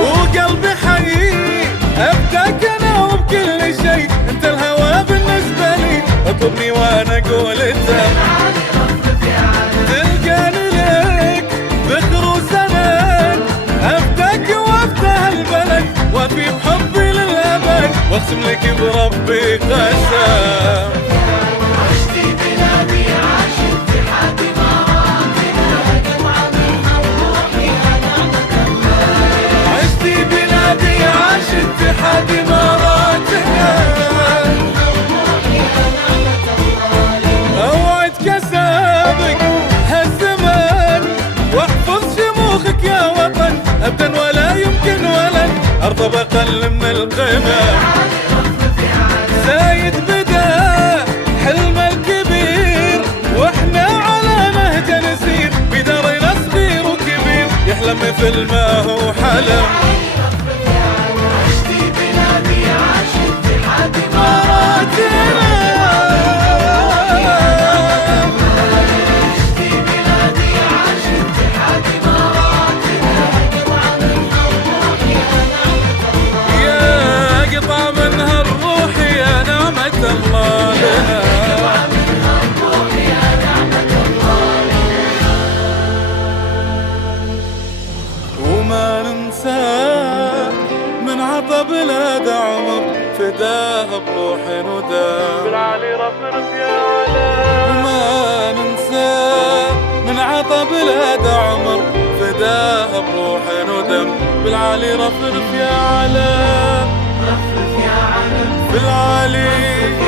وقلبي حي ابداك انا وبكل شيء، انت الهوى بالنسبه لي، اطلبني وانا اقول تلقاني لك فخر وسند، ابداك وافتح البلد وفي بحبي للابد، واقسم لك بربي قسم. اتحاد اماراتنا اوعدك سابق هالزمان، واحفظ شموخك يا وطن ابدا ولا يمكن ولن ارضى باقل من القمم. زايد بدا حلمه الكبير واحنا على نهج نسير، بدارنا صغير وكبير يحلم مثل ما هو حلم. وما ننسى من عطى بلاد عمر فداها بروح ودم، بالعلي رفرف يا علام. وما ننسى من عطى بلاد عمر فداها بروح ودم، بالعلي رفرف يا علام، رفرف يا علم بالعلي.